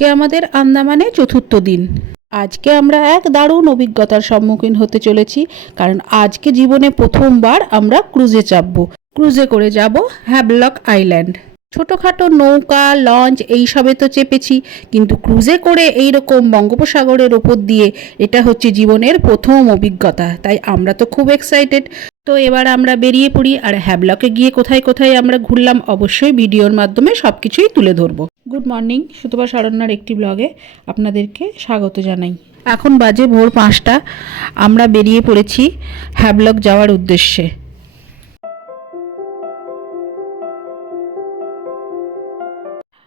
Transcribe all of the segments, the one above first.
আজকে আমাদের আন্দামানে চতুর্থ দিন। আজকে আমরা এক দারুণ অভিজ্ঞতার সম্মুখীন হতে চলেছি, কারণ আজকে জীবনে প্রথমবার আমরা ক্রুজে চাপবো। ক্রুজে করে যাব হ্যাভলক আইল্যান্ড। ছোটোখাটো নৌকা, লঞ্চ এইসবে তো চেপেছি, কিন্তু ক্রুজে করে এইরকম বঙ্গোপসাগরের ওপর দিয়ে এটা হচ্ছে জীবনের প্রথম অভিজ্ঞতা। তাই আমরা তো খুব এক্সাইটেড। তো এবার আমরা বেরিয়ে পড়ি, আর হ্যাভলকে গিয়ে কোথায় কোথায় আমরা ঘুরলাম অবশ্যই ভিডিওর মাধ্যমে সব কিছুই তুলে ধরবো। গুড মর্নিং, সুতপা সারণ্যার একটি ব্লগে আপনাদেরকে স্বাগত জানাই। এখন বাজে ভোর 5টা। আমরা বেরিয়ে পড়েছি হ্যাভলক যাওয়ার উদ্দেশ্যে।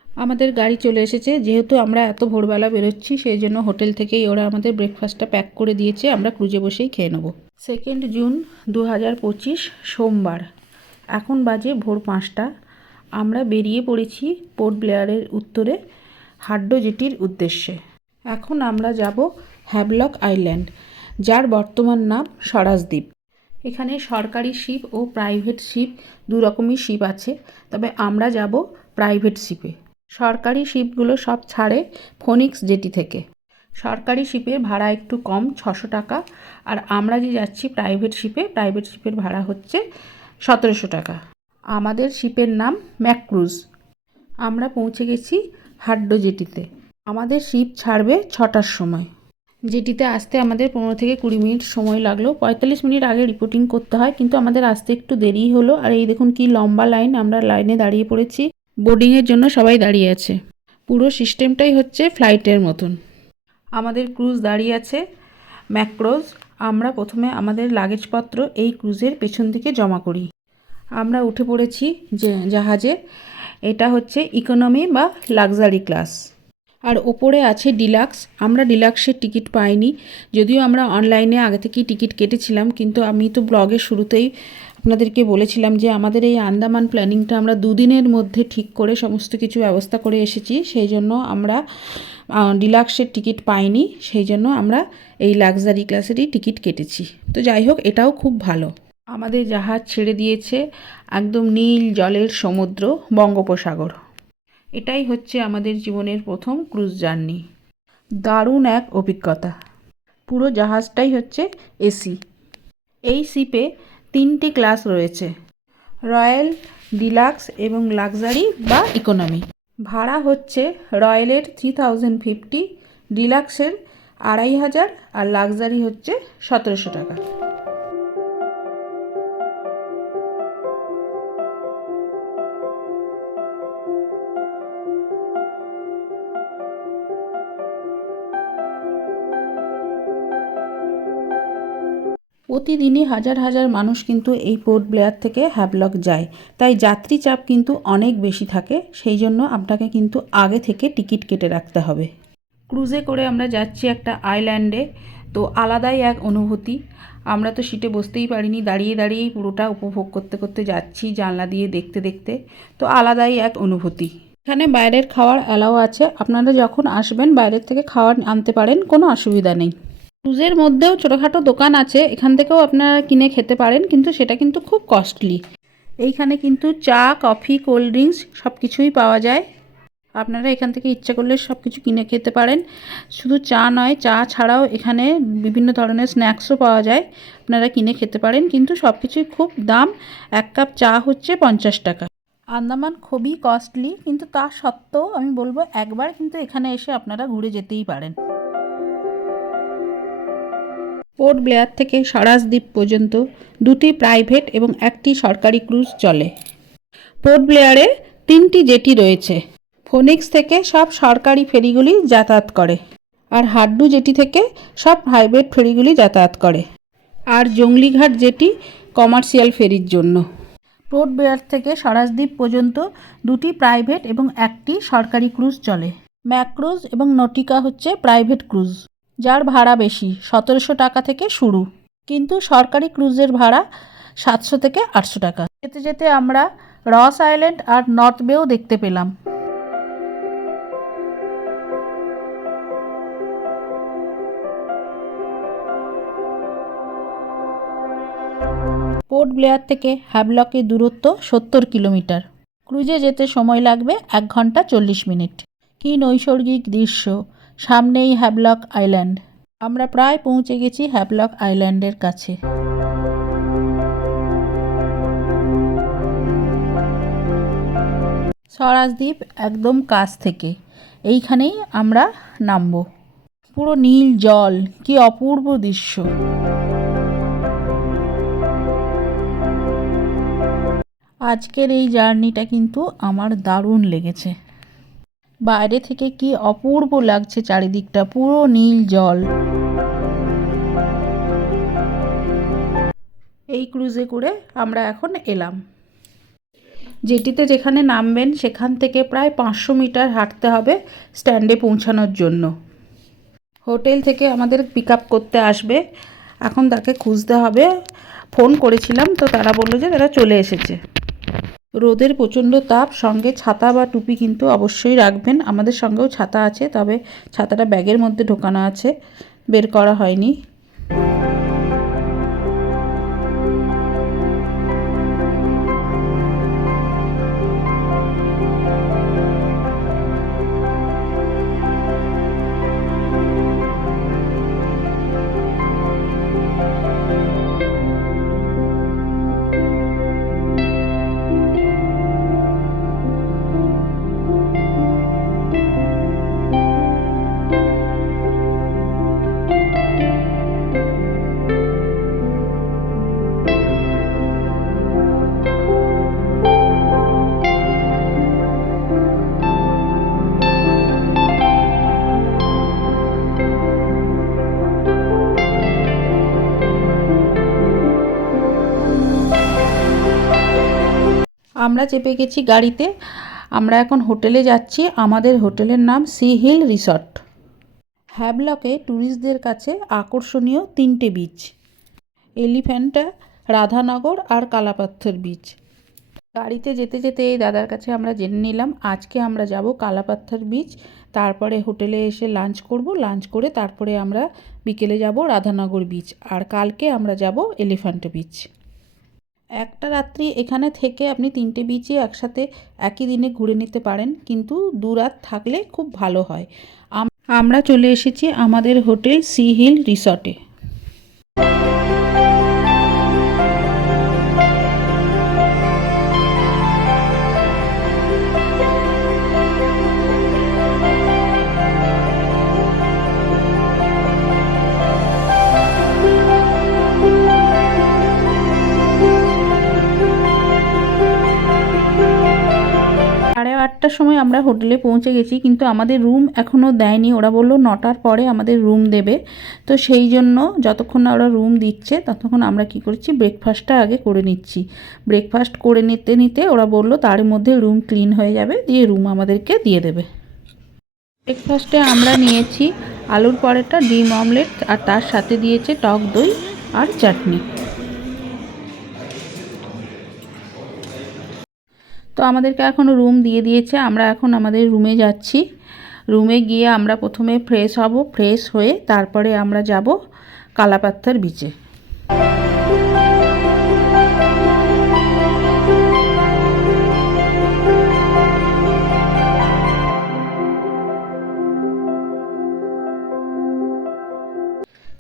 আমাদের গাড়ি চলে এসেছে। যেহেতু আমরা এত ভোরবেলা বেরোচ্ছি, সেই জন্য হোটেল থেকেই ওরা আমাদের ব্রেকফাস্টটা প্যাক করে দিয়েছে। আমরা ক্রুজে বসেই খেয়ে নেব। 2 জুন 2025 সোমবার। এখন বাজে ভোর 5টা। আমরা বেরিয়ে পড়েছি পোর্ট ব্লেয়ারের উত্তরে হাড্ডো জেটির উদ্দেশ্যে। এখন আমরা যাব হ্যাভলক আইল্যান্ড, যার বর্তমান নাম স্বরাজ দ্বীপ। এখানে সরকারি শিপ ও প্রাইভেট শিপ দু রকমই শিপ আছে, তবে আমরা যাব প্রাইভেট শিপে। সরকারি শিপগুলো সব ছাড়ে ফোনিক্স জেটি থেকে। সরকারি শিপের ভাড়া একটু কম, 600 টাকা। আর আমরা যে যাচ্ছি প্রাইভেট শিপের ভাড়া হচ্ছে 1700 টাকা। আমাদের শিপের নাম ম্যাকক্রুজ। আমরা পৌঁছে গেছি হাড্ডো জেটিতে। আমাদের শিপ ছাড়বে 6টার সময়। জেটিতে আসতে আমাদের 15 থেকে 20 মিনিট সময় লাগলো। 45 মিনিট আগে রিপোর্টিং করতে হয়, কিন্তু আমাদের আসতে একটু দেরি হলো। আর এই দেখুন কি লম্বা লাইন, আমরা লাইনে দাঁড়িয়ে পড়েছি। বোর্ডিংয়ের জন্য সবাই দাঁড়িয়ে আছে। পুরো সিস্টেমটাই হচ্ছে ফ্লাইটের মতন। আমাদের ক্রুজ দাঁড়িয়ে আছে ম্যাকক্রুজ। আমরা প্রথমে আমাদের লাগেজপত্র এই ক্রুজের পেছন দিকে জমা করি। আমরা উঠে পড়েছি যে জাহাজে। এটা হচ্ছে ইকোনমি বা লাক্সারি ক্লাস, আর ওপরে আছে ডিলাক্স। আমরা ডিলাক্সের টিকিট পাইনি, যদিও আমরা অনলাইনে আগে থেকেই টিকিট কেটেছিলাম। কিন্তু আমি তো ব্লগের শুরুতেই আপনাদেরকে বলেছিলাম যে আমাদের এই আন্দামান প্ল্যানিংটা আমরা 2 দিনের মধ্যে ঠিক করে সমস্ত কিছু ব্যবস্থা করে এসেছি। সেই জন্য আমরা ডিলাক্সের টিকিট পাইনি, সেই জন্য আমরা এই লাক্সারি ক্লাসেরই টিকিট কেটেছি। তো যাই হোক, এটাও খুব ভালো। আমাদের জাহাজ ছেড়ে দিয়েছে একদম নীল জলের সমুদ্র, বঙ্গোপসাগর। এটাই হচ্ছে আমাদের জীবনের প্রথম ক্রুজ জার্নি। দারুণ এক অভিজ্ঞতা। পুরো জাহাজটাই হচ্ছে এসি। এই শিপে 3টি ক্লাস রয়েছে, রয়্যাল, ডিলাক্স এবং লাক্সারি বা ইকোনমি। ভাড়া হচ্ছে রয়্যালের 3050, ডিলাক্সের 2500 আর লাক্সারি হচ্ছে 1700 টাকা। প্রতিদিনই হাজার হাজার মানুষ কিন্তু এই পোর্ট ব্লেয়ার থেকে হ্যাভলক যায়, তাই যাত্রী চাপ কিন্তু অনেক বেশি থাকে। সেই জন্য আপনাকে কিন্তু আগে থেকে টিকিট কেটে রাখতে হবে। ক্রুজে করে আমরা যাচ্ছি একটা আইল্যান্ডে, তো আলাদাই এক অনুভূতি। আমরা তো সিটে বসতেই পারিনি, দাঁড়িয়ে দাঁড়িয়েই পুরোটা উপভোগ করতে করতে যাচ্ছি, জানলা দিয়ে দেখতে দেখতে। তো আলাদাই এক অনুভূতি। এখানে বাইরের খাওয়ার অ্যালাও আছে, আপনারা যখন আসবেন বাইরের থেকে খাবার আনতে পারেন, কোনো অসুবিধা নেই। ক্রুজের মধ্যেও ছোটোখাটো দোকান আছে, এখান থেকেও আপনারা কিনে খেতে পারেন, কিন্তু সেটা কিন্তু খুব কস্টলি। এইখানে কিন্তু চা, কফি, কোল্ড ড্রিঙ্কস সব কিছুই পাওয়া যায়। আপনারা এখান থেকে ইচ্ছা করলে সব কিছু কিনে খেতে পারেন। শুধু চা নয়, চা ছাড়াও এখানে বিভিন্ন ধরনের স্ন্যাক্সও পাওয়া যায়, আপনারা কিনে খেতে পারেন। কিন্তু সব কিছুই খুব দাম। 1 কাপ চা হচ্ছে 50 টাকা। আন্দামান খুবই কস্টলি, কিন্তু তা সত্ত্বেও আমি বলবো একবার কিন্তু এখানে এসে আপনারা ঘুরে যেতেই পারেন। পোর্ট ব্লেয়ার থেকে স্বরাজ দ্বীপ পর্যন্ত 2টি প্রাইভেট এবং 1টি সরকারি ক্রুজ চলে। পোর্ট ব্লেয়ারে 3টি জেটি রয়েছে। ফোনিক্স থেকে সব সরকারি ফেরিগুলি যাতায়াত করে, আর হাড্ডু জেটি থেকে সব প্রাইভেট ফেরিগুলি যাতায়াত করে, আর জঙ্গলিঘাট জেটি কমার্শিয়াল ফেরির জন্য। পোর্ট ব্লেয়ার থেকে স্বরাজ দ্বীপ পর্যন্ত 2টি প্রাইভেট এবং 1টি সরকারি ক্রুজ চলে। ম্যাকক্রুজ এবং নটিকা হচ্ছে প্রাইভেট ক্রুজ, যার ভাড়া বেশি, 1700 টাকা থেকে শুরু। কিন্তু সরকারি ক্রুজের ভাড়া 700 থেকে 800 টাকা। যেতে যেতে আমরা রস আইল্যান্ড আর নর্থ বেও দেখতে পেলাম। পোর্ট ব্লেয়ার থেকে হ্যাভলকের দূরত্ব 70 কিলোমিটার। ক্রুজে যেতে সময় লাগবে 1 ঘন্টা 40 মিনিট। কি নৈসর্গিক দৃশ্য, সামনেই হ্যাভলক আইল্যান্ড। আমরা প্রায় পৌঁছে গেছি হ্যাভলক আইল্যান্ডের কাছে। স্বরাজদ্বীপ একদম কাছ থেকে, এইখানেই আমরা নামবো। পুরো নীল জল, কি অপূর্ব দৃশ্য। আজকের এই জার্নিটা কিন্তু আমার দারুণ লেগেছে। বাইরে থেকে কি অপূর্ব লাগছে চারিদিকটা, পুরো নীল জল। এই ক্রুজে করে আমরা এখন এলাম। যেটিতে যেখানে নামবেন সেখান থেকে প্রায় 500 মিটার হাঁটতে হবে স্ট্যান্ডে পৌঁছানোর জন্য। হোটেল থেকে আমাদের পিক আপ করতে আসবে, এখন তাকে খুঁজতে হবে। ফোন করেছিলাম তো তারা বললো যে তারা চলে এসেছে। রোদের প্রচণ্ড তাপ, সঙ্গে ছাতা বা টুপি কিন্তু অবশ্যই রাখবেন। আমাদের সঙ্গেও ছাতা আছে, তবে ছাতাটা ব্যাগের মধ্যে ঢোকানো আছে, বের করা হয়নি। আমরা চেপে গেছি গাড়িতে, আমরা এখন হোটেলে যাচ্ছি। আমাদের হোটেলের নাম সি হিল রিসর্ট। হ্যাভলকে ট্যুরিস্টদের কাছে আকর্ষণীয় 3টে বিচ, এলিফ্যান্টা, রাধানগর আর কালাপাথর বিচ। গাড়িতে যেতে যেতে এই দাদার কাছে আমরা জেনে নিলাম আজকে আমরা যাব কালাপাথর বিচ, তারপরে হোটেলে এসে লাঞ্চ করব, লাঞ্চ করে তারপরে আমরা বিকেলে যাব রাধানগর বিচ, আর কালকে আমরা যাব এলিফ্যান্টা বিচ। একটা রাত্রি এখানে থেকে আপনি 3টে বিচে একসাথে একই দিনে ঘুরে নিতে পারেন, কিন্তু 2 রাত থাকলে খুব ভালো হয়। আমরা চলে এসেছি আমাদের হোটেল সি হিল রিসর্টে। সাড়ে 8টার সময় আমরা হোটেলে পৌঁছে গেছি, কিন্তু আমাদের রুম এখনও দেয়নি। ওরা বললো 9টার পরে আমাদের রুম দেবে। তো সেই জন্য যতক্ষণ না ওরা রুম দিচ্ছে ততক্ষণ আমরা কি করছি, ব্রেকফাস্টটা আগে করে নিচ্ছি। ব্রেকফাস্ট করে নিতে নিতে ওরা বললো তার মধ্যে রুম ক্লিন হয়ে যাবে, দিয়ে রুম আমাদেরকে দিয়ে দেবে। ব্রেকফাস্টে আমরা নিয়েছি আলুর পরোটা, ডিম অমলেট, আর তার সাথে দিয়েছে টক দই আর চাটনি। তো আমাদেরকে এখন রুম দিয়ে দিয়েছে, আমরা এখন আমাদের রুমে যাচ্ছি। রুমে গিয়ে আমরা প্রথমে ফ্রেশ হব, ফ্রেশ হয়ে তারপরে আমরা যাব কালাপাথর বিচে।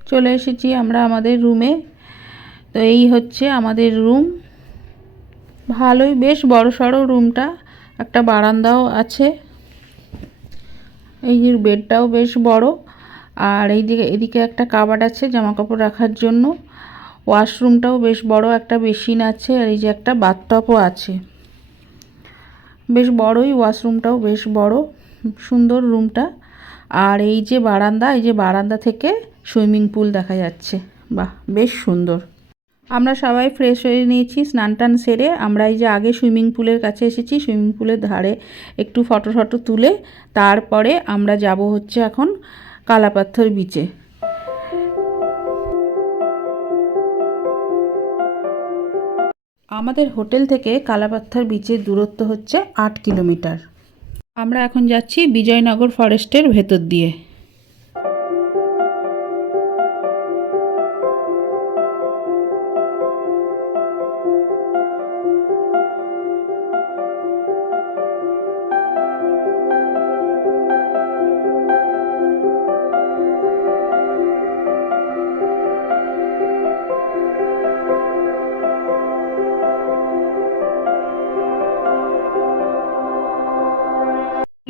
চলে এসেছি আমরা আমাদের রুমে। তো এই হচ্ছে আমাদের রুম, ভালোই বেশ বড়সড় রুমটা, একটা বারান্দাও আছে। এই যে বেডটাও বেশ বড়, আর এদিকে একটা কাবার্ড আছে জামা কাপড় রাখার জন্য। ওয়াশরুমটাও বেশ বড়, একটা বেসিন আছে, আর এই যে একটা বাথটবও আছে। বেশ বড়ই ওয়াশরুমটাও, বেশ বড়, সুন্দর রুমটা। আর এই যে বারান্দা, এই যে বারান্দা থেকে সুইমিং পুল দেখা যাচ্ছে, বাহ বেশ সুন্দর। আমরা সবাই ফ্রেশ হয়ে নিয়েছি, স্নান টান সেরে আমরা এই যে আগে সুইমিং পুলের কাছে এসেছি। সুইমিং পুলের ধারে একটু ফটো তুলে তারপরে আমরা যাব হচ্ছে এখন কালাপাথর বিচে। আমাদের হোটেল থেকে কালাপাথর বিচের দূরত্ব হচ্ছে 8 কিলোমিটার। আমরা এখন যাচ্ছি বিজয়নগর ফরেস্টের ভেতর দিয়ে।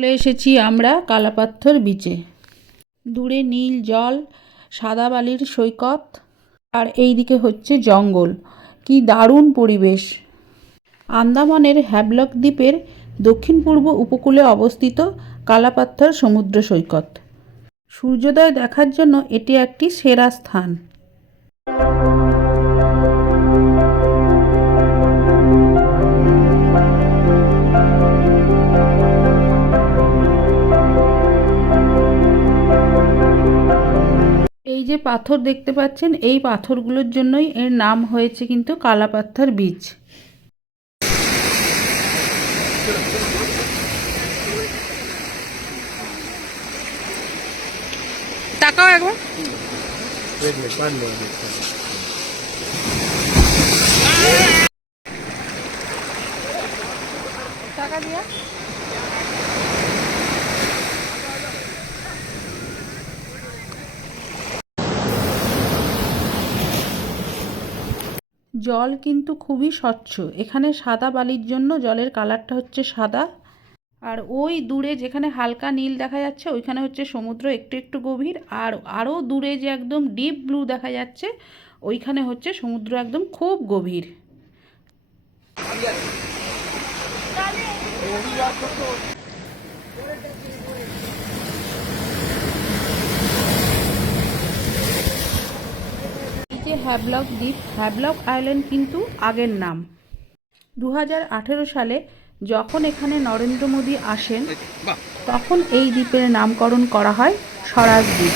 চলে এসেছি আমরা কালাপাথর বিচে। দূরে নীল জল, সাদা বালির সৈকত, আর এই দিকে হচ্ছে জঙ্গল। কি দারুণ পরিবেশ! আন্দামানের হ্যাভলক দ্বীপের দক্ষিণ পূর্ব উপকূলে অবস্থিত কালাপাথর সমুদ্র সৈকত। সূর্যোদয় দেখার জন্য এটি একটি সেরা স্থান। এই যে পাথর দেখতে পাচ্ছেন, এই পাথরগুলোর জন্যই এর নাম হয়েছে কিন্তু কালাপাথর বিচ। টাকাও একবার টাকা দিয়া জল কিন্তু খুবই স্বচ্ছ। এখানে সাদা বালির জন্য জলের কালারটা হচ্ছে সাদা। আর ওই দূরে যেখানে হালকা নীল দেখা যাচ্ছে ওইখানে হচ্ছে সমুদ্র একটু একটু গভীর। আর আরও দূরে যে একদম ডিপ ব্লু দেখা যাচ্ছে ওইখানে হচ্ছে সমুদ্র একদম খুব গভীর। এই যে হ্যাভলক দ্বীপ, হ্যাভলক আইল্যান্ড কিন্তু আগের নাম। 2018 সালে যখন এখানে নরেন্দ্র মোদী আসেন তখন এই দ্বীপের নামকরণ করা হয় স্বরাজ দ্বীপ।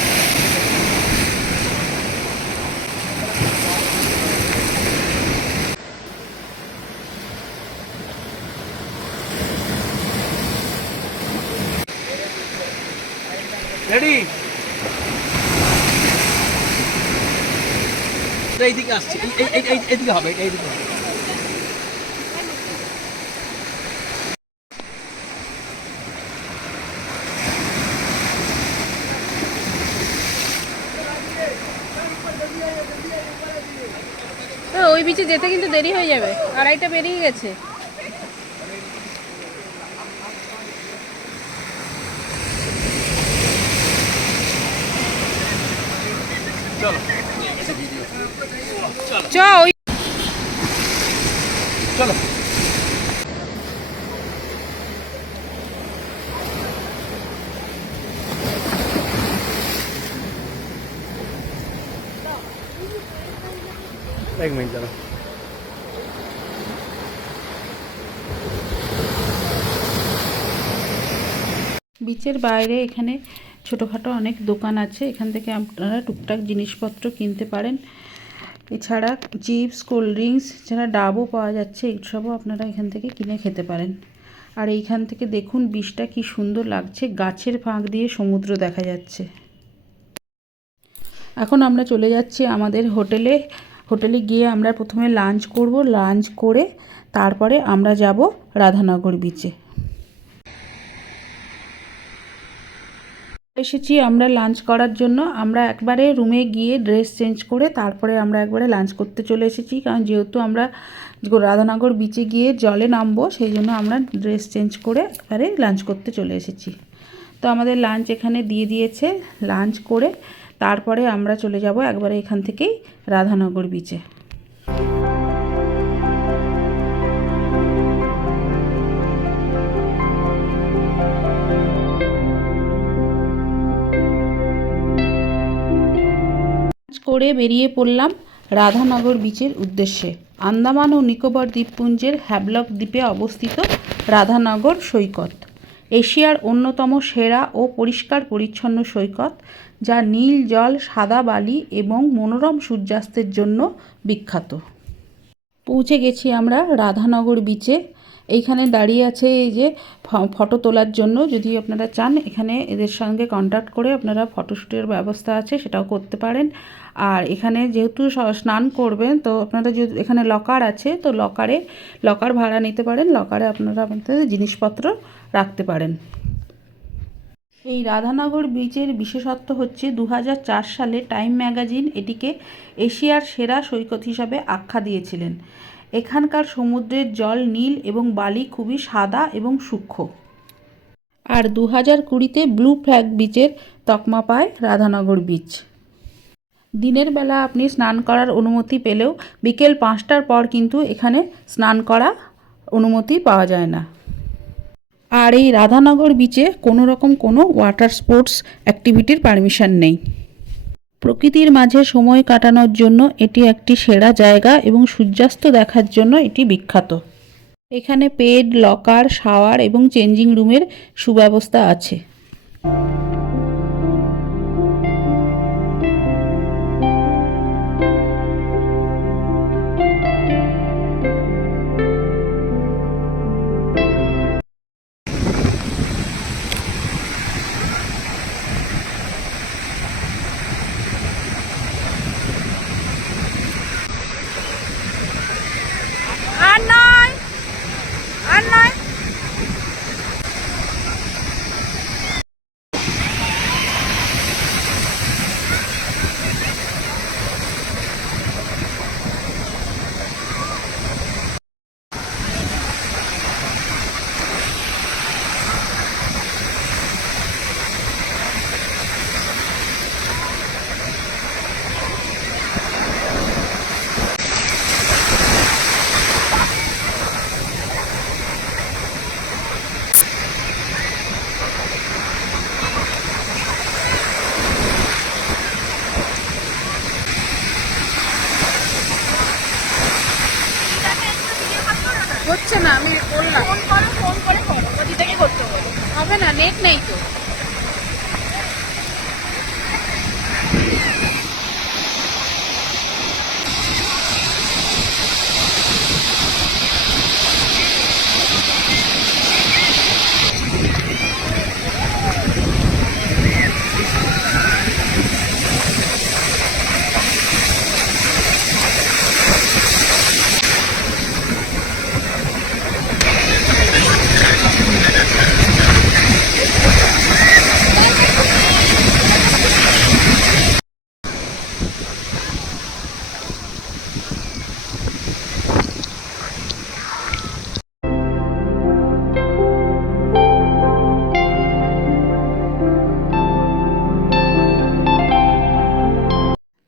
রেডি এইদিকে আসছে, এইদিকে হবে, এইদিকে হবে। ওই বিচে যেতে কিন্তু দেরি হয়ে যাবে, আড়াইটা বেরিয়ে গেছে। চলো চ ওই চলো एक मिनट जरा। বিচের বাইরে এখানে ছোটোখাটো অনেক দোকান আছে, এখান থেকে আপনারা টুকটাক জিনিসপত্র কিনতে পারেন। এছাড়া চিপস, কোল্ড ড্রিঙ্কস, এছাড়া ডাবও পাওয়া যাচ্ছে, এইসবও আপনারা এখান থেকে কিনে খেতে পারেন। আর এইখান থেকে দেখুন বিচটা কি সুন্দর লাগছে, গাছের ফাঁক দিয়ে সমুদ্র দেখা যাচ্ছে। এখন আমরা চলে যাচ্ছি আমাদের হোটেলে গিয়ে আমরা প্রথমে লাঞ্চ করব। লাঞ্চ করে তারপরে আমরা যাব রাধানগর বিচে। এসেছি আমরা লাঞ্চ করার জন্য। আমরা একবারে রুমে গিয়ে ড্রেস চেঞ্জ করে তারপরে আমরা একবারে লাঞ্চ করতে চলে এসেছি, কারণ যেহেতু আমরা রাধানগর বিচে গিয়ে জলে নামবো সেই জন্য আমরা ড্রেস চেঞ্জ করে একবারে লাঞ্চ করতে চলে এসেছি। তো আমাদের লাঞ্চ এখানে দিয়ে দিয়েছে। লাঞ্চ করে তারপরে আমরা চলে যাব একবারে এখান থেকেই রাধানগর বিচে। করে বেরিয়ে পড়লাম রাধানগর বিচের উদ্দেশ্যে। আন্দামান ও নিকোবর দ্বীপপুঞ্জের হ্যাভলক দ্বীপে অবস্থিত রাধানগর সৈকত এশিয়ার অন্যতম সেরা ও পরিষ্কার পরিচ্ছন্ন সৈকত, যা নীল জল, সাদা বালি এবং মনোরম সূর্যাস্তের জন্য বিখ্যাত। পৌঁছে গেছি আমরা রাধানগর বিচে। এইখানে দাঁড়িয়ে আছে এই যে ফটো তোলার জন্য। যদি আপনারা চান এখানে এদের সঙ্গে কন্ট্যাক্ট করে আপনারা ফটোশ্যুটের ব্যবস্থা আছে, সেটাও করতে পারেন। আর এখানে যেহেতু স্নান করবেন তো আপনারা যদি এখানে লকার আছে, তো লকার ভাড়া নিতে পারেন। লকারে আপনারা আপনাদের জিনিসপত্র রাখতে পারেন। এই রাধানগর বিচের বিশেষত্ব হচ্ছে 2004 সালে টাইম ম্যাগাজিন এটিকে এশিয়ার সেরা সৈকত হিসাবে আখ্যা দিয়েছিলেন। এখানকার সমুদ্রের জল নীল এবং বালি খুবই সাদা এবং সূক্ষ্ম। আর 2020-তে ব্লু ফ্ল্যাগ বিচের তকমা পায় রাধানগর বিচ। দিনের বেলা আপনি স্নান করার অনুমতি পেলেও বিকেল 5টার পর কিন্তু এখানে স্নান করা অনুমতি পাওয়া যায় না। আর এই রাধানগর বিচে কোনো রকম কোনো ওয়াটার স্পোর্টস অ্যাক্টিভিটির পারমিশন নেই। প্রকৃতির মাঝে সময় কাটানোর জন্য এটি একটি সেরা জায়গা এবং সূর্যাস্ত দেখার জন্য এটি বিখ্যাত। এখানে পেড, লকার, শাওয়ার এবং চেঞ্জিং রুমের সুব্যবস্থা আছে। আর নয়, আর নয়। হচ্ছে না, আমি বললাম ফোন করে করো, দিদাকে করতে বলো। হবে না, নেট নেই তো।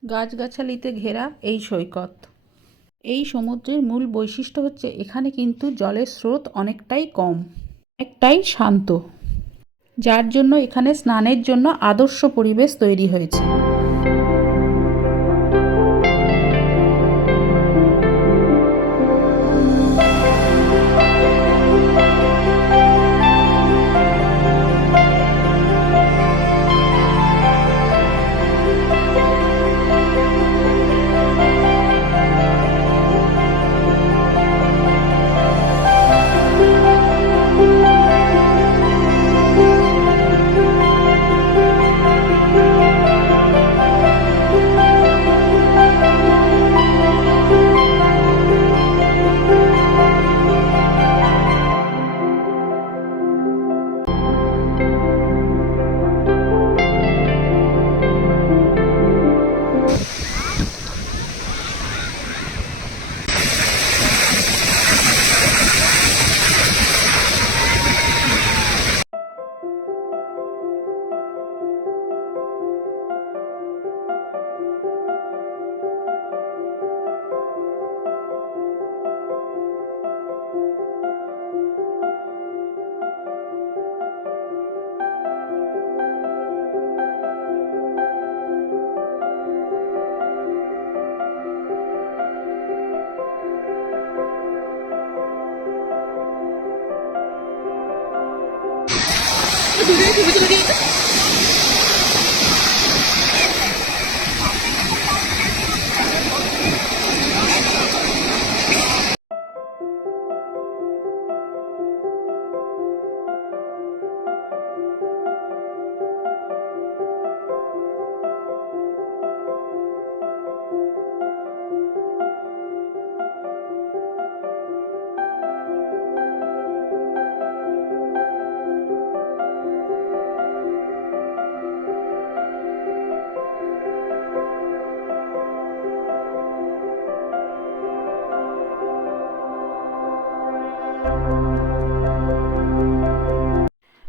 গাছগাছালিতে ঘেরা এই সৈকত। এই সমুদ্রের মূল বৈশিষ্ট্য হচ্ছে এখানে কিন্তু জলের স্রোত অনেকটাই কম, অনেকটাই শান্ত, যার জন্য এখানে স্নানের জন্য আদর্শ পরিবেশ তৈরি হয়েছে।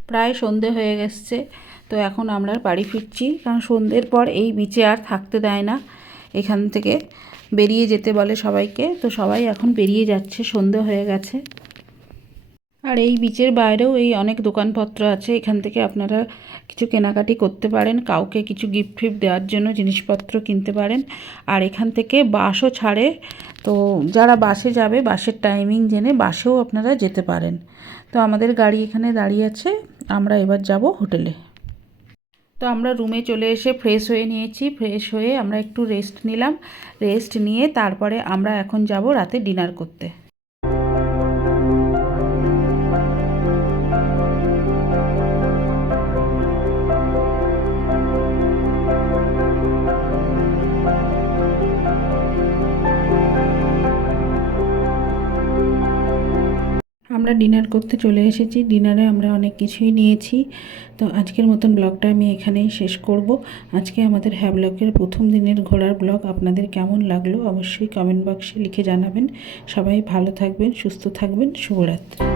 প্রায় সন্ধে হয়ে গেছে, তো এখন আমরা বাড়ি ফিরছি, কারণ সন্ধ্যের পর এই বিচে আর থাকতে দেয় না, এখান থেকে বেরিয়ে যেতে বলে সবাইকে। তো সবাই এখন বেরিয়ে যাচ্ছে, সন্ধে হয়ে গেছে। আর এই বিচের বাইরেও এই অনেক দোকানপত্র আছে, এখান থেকে আপনারা কিছু কেনাকাটি করতে পারেন, কাউকে কিছু গিফট ফিফট দেওয়ার জন্য জিনিসপত্র কিনতে পারেন। আর এখান থেকে বাসও ছাড়ে, তো যারা বাসে যাবে বাসের টাইমিং জেনে বাসেও আপনারা যেতে পারেন। তো আমাদের গাড়ি এখানে দাঁড়িয়ে আছে, আমরা এবার যাব হোটেলে। তো আমরা রুমে চলে এসে ফ্রেশ হয়ে নিয়েছি, ফ্রেশ হয়ে আমরা একটু রেস্ট নিলাম, রেস্ট নিয়ে তারপরে আমরা এখন যাব রাতে ডিনার করতে। আমরা ডিনার করতে চলে এসেছি, ডিনারে আমরা অনেক কিছুই নিয়েছি। তো আজকের মতন ব্লগটা আমি এখানেই শেষ করব। আজকে আমাদের হ্যাভলকের প্রথম দিনের ঘোরার ব্লগ আপনাদের কেমন লাগলো অবশ্যই কমেন্ট বক্সে লিখে জানাবেন। সবাই ভালো থাকবেন, সুস্থ থাকবেন, শুভরাত্রি।